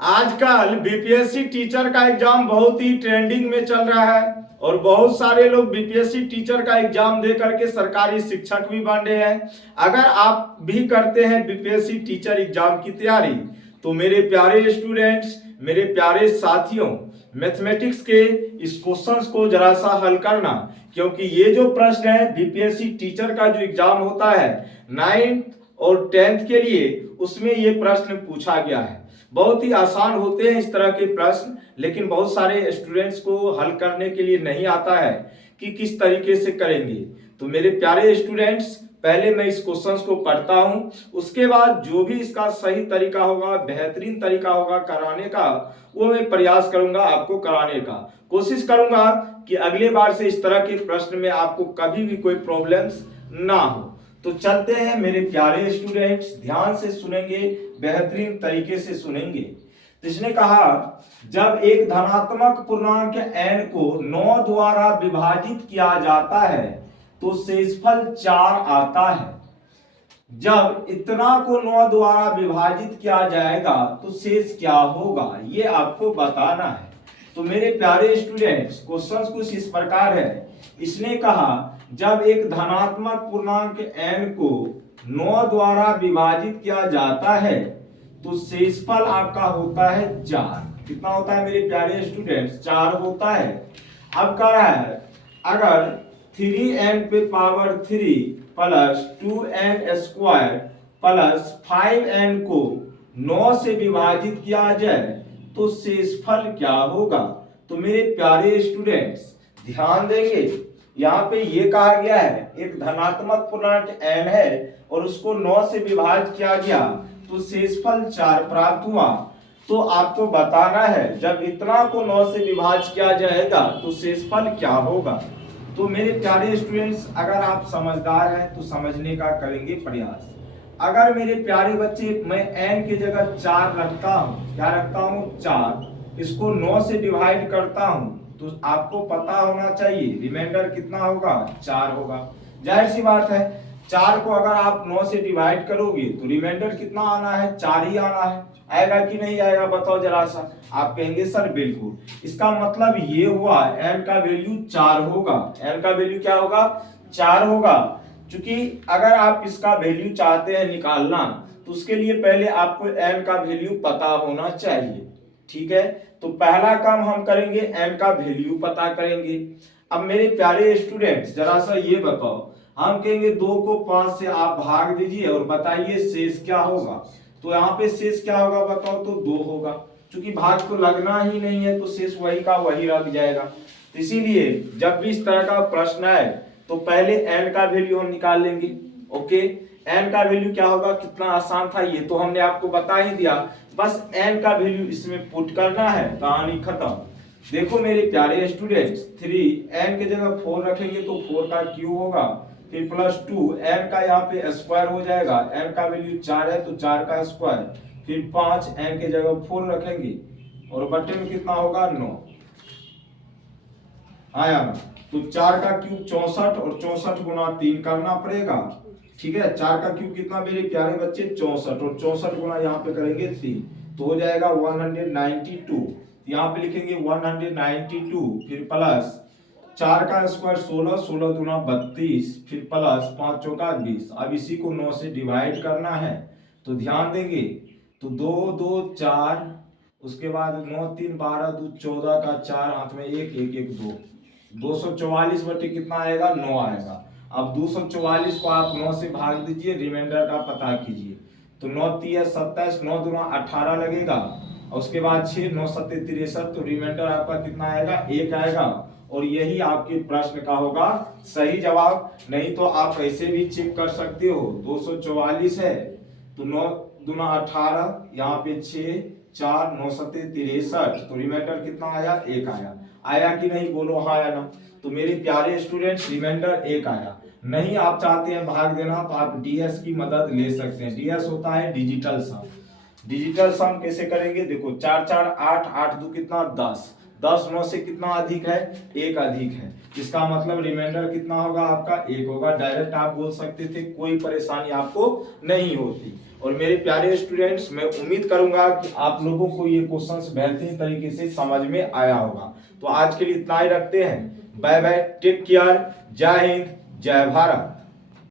आजकल BPSC teacher का exam बहुत ही ट्रेंडिंग में चल रहा है और बहुत सारे लोग बीपीएससी टीचर का एग्जाम दे करके सरकारी शिक्षक भी बन रहे हैं। अगर आप भी करते हैं बीपीएससी टीचर एग्जाम की तैयारी, तो मेरे प्यारे स्टूडेंट्स, मेरे प्यारे साथियों, मैथमेटिक्स के इस क्वेश्चंस को जरा सा हल करना, क्योंकि ये जो प्रश्न है बीपीएससी टीचर का जो एग्जाम होता है 9th और 10th के लिए, उसमें ये प्रश्न पूछा गया है। बहुत ही आसान होते हैं इस तरह के प्रश्न, लेकिन बहुत सारे स्टूडेंट्स को हल करने के लिए नहीं आता है कि किस तरीके से करेंगे। तो मेरे प्यारे स्टूडेंट्स, पहले मैं इस क्वेश्चंस को पढ़ता हूं, उसके बाद जो भी इसका सही तरीका होगा, बेहतरीन तरीका होगा कराने का, वो मैं प्रयास करूंगा आपको कराने का। कोशिश करूंगा कि अगले बार से इस तरह के प्रश्न में आपको कभी भी कोई प्रॉब्लम्स ना हो। तो चलते हैं मेरे प्यारे स्टूडेंट्स, ध्यान से सुनेंगे, बेहतरीन तरीके से सुनेंगे। तो इसने कहा, जब एक धनात्मक पूर्णांक n को 9 द्वारा विभाजित किया जाता है तो शेषफल 4 आता है। जब इतना को 9 द्वारा विभाजित किया जाएगा तो शेष क्या होगा, ये आपको बताना है। तो मेरे प्यारे स्टूडेंट्स, क्वेश्चन कुछ इस प्रकार है। इसने कहा, जब एक धनात्मक पूर्णांक n को 9 द्वारा विभाजित किया जाता है तो शेषफल आपका होता है 4। कितना होता है मेरे प्यारे स्टूडेंट्स? 4 होता है। अब कह रहा है, अगर 3n पे power 3 plus 2n square plus 5n को 9 से विभाजित किया जाए तो शेषफल क्या होगा। तो मेरे प्यारे स्टूडेंट्स ध्यान देंगे, यहाँ पे ये कहा गया है एक धनात्मक पूर्णांक n है और उसको 9 से विभाजित किया गया तो शेषफल 4 प्राप्त हुआ। तो आपको बताना है, जब इतना को 9 से विभाजित किया जाएगा तो शेषफल क्या होगा। तो मेरे प्यारे स्टूडेंट्स, अगर आप समझदार हैं तो समझने का करेंगे प्रयास। अगर मेरे प्यारे बच्चे मैं n की जगह 4 रखता हूं, क्या रखता हूं? 4, इसको 9 से डिवाइड करता हूं, तो आपको पता होना चाहिए रिमाइंडर कितना होगा? 4 होगा। जाहिर सी बात है, 4 को अगर आप 9 से डिवाइड करोगे तो रिमाइंडर कितना आना है? 4 ही आना है। आएगा कि नहीं आएगा, बताओ जरा सा। आप कहेंगे सर बिल्कुल। इसका मतलब ये हुआ n का वैल्यू 4 होगा। n का वैल्यू क्या होगा? 4 होगा। क्योंकि अगर आप इसका वैल्यू चाहते हैं निकालना, तो उसके लिए पहले आपको n का वैल्यू पता होना चाहिए। ठीक है, तो पहला काम हम करेंगे, n का वैल्यू पता करेंगे। अब मेरे प्यारे स्टूडेंट्स, जरा सा ये बताओ, हम कहेंगे 2 को 5 से आप भाग दीजिए और बताइए शेष क्या होगा। तो यहाँ पे शेष क्या होगा बताओ? तो 2 होगा। क्योंकि भाग तो लगना ही नहीं है, तो शेष वही का वही रह जाएगा। तो इसीलिए जब भी इस तरह का प्रश्न आए तो पहले n का वैल्यू हम निकाल लेंगे। ओके, n का वैल्यू क्या होगा? कितना आसान था, ये तो हमने आपको बता ही दिया। बस n का वैल्यू इसमें पुट करना है, कहानी खत्म। देखो मेरे प्यारे स्टूडेंट्स, 3 n की जगह 4 रखेंगे तो 4 का क्यूब होगा, फिर प्लस 2 n का यहाँ पे स्क्वायर हो जाएगा। n का वैल्यू 4 है तो 4 का स्क्वायर, फिर 5 n की जगह 4 रखेंगे और बट्टे में कितना होगा? 9 आया ना। तो 4 का क्यूब 64 और 64 गुना 3 करना पड़ेगा। ठीक है, 4 का क्यूब कितना मेरे प्यारे बच्चे? 64 और 64 गुना यहाँ पे करेंगे 3, तो हो जाएगा 192। यहाँ पे लिखेंगे 192, फिर प्लस 4 का स्क्वायर 16, 16 दूना 32, फिर प्लस 5 चौका 20। अब इसी को 9 से डिवाइड करना है, तो ध्यान देंगे, तो 2 2 4, उसके बाद 9 3 12 2 14 का 4 हाथ में 1 1 1 2, 244 बटे कितना आएगा? 9 आएगा। अब 244 को आप 9 से भाग दीजिए, रिमाइंडर का पता कीजिए। तो 9 3 27, 9 दूना 18 लगेगा, और उसके बाद 6 9 7 63, तो रिमाइंडर आपका कितना आएगा? 1 आएगा। और यही आपके प्रश्न का होगा सही जवाब। नहीं तो आप ऐसे भी चेक कर सकते हो, 244 है तो 9 दूना 18, यहाँ पे 6 4 9 7 63, तो रिमाइंडर कितना आया? 1 आया। आया कि नहीं, बोलो हाँ या ना। तो मेरे प्यारे स्टूडेंट्स, रिमाइंडर 1 आया। नहीं आप चाहते हैं भाग देना, तो आप डीएस की मदद ले सकते हैं। डीएस होता है डिजिटल सम। डिजिटल सम कैसे करेंगे? देखो 4 4 8 8 2 कितना? 10, 10 9 से कितना अधिक है? 1 अधिक है। इसका मतलब रिमाइंडर कितना होगा आपका? 1 होगा। डायरेक्ट आप बोल सकते थे, कोई परेशानी आपको नहीं होती। और मेरे प्यारे स्टूडेंट्स, मैं उम्मीद करूंगा कि आप लोगों को ये क्वेश्चंस बेहतरीन तरीके से समझ में आया होगा। तो आज के लिए इतना ही रखते हैं। बाय बाय, टेक केयर, जय हिंद, जय भारत।